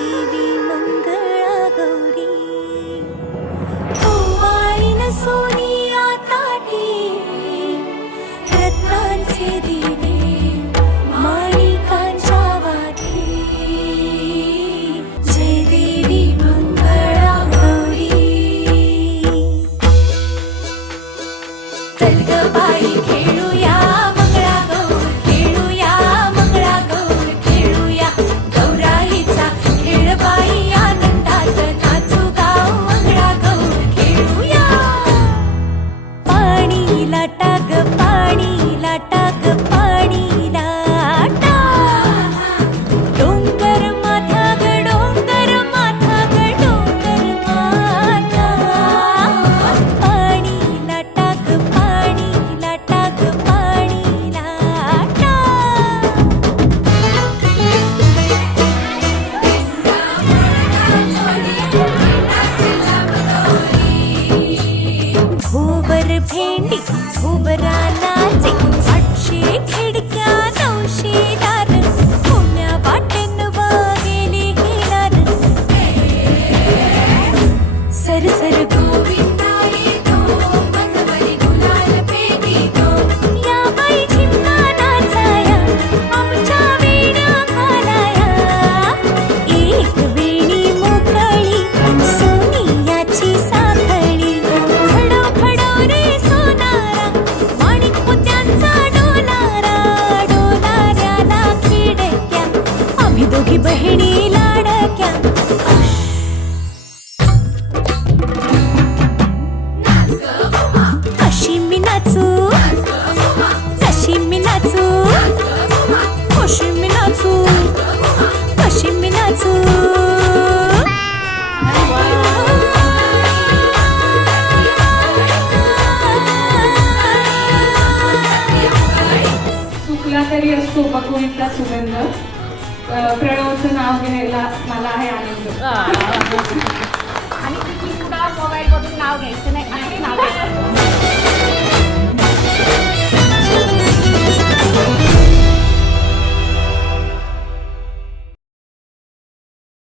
देवी मंगळा गौरी ओवाळीन सोनिया ताटी रत्नांचे दिवे माणिकांच्या वाटी जय देवी मंगळा गौरी चल ग बाई खेळूया मंगळागौर खेळूया मंगळागौर खेळूया गौराईचा खेळ बाई आनंदात नाचू गाव मंगळागौर खेळूया पाणी लाटा ग पाणी लाटा ग पाणी लाटा डोंगर माथा ग डोंगर माथा ग डोंगर माथा पाणी लाटा ग पाणी लाटा ग पाणी लाटा भोवर भेंडी भोवरा नाचे 800 खिडक्या 900 दार पुण्या वाटेन गेली हिलार सरसर गोविंदाई गो बसवली गुलाल पेटी गो या बाई झिम्मा नाचाया आमच्या वेण्या घालाया एक वेणी मोकळी सोनियाची साखळी खडो खडो रे सोनारा माणिक मोत्यांचा डोलारा डोलाऱ्याला खिडक्या आम्ही दोघी बहिणी लाडक्या अशी मी नाचू अशी मी नाचू अशी मी नाचू अशी मी नाचू चुकला तरी असतो बकुळीचा सुगंध. प्रणवचं नाव घ्यायला मला आहे आनंद. आणि किती सुद्धा मोबाईलमधून नाव घ्यायचं नाही असं नाव घ्यायचं.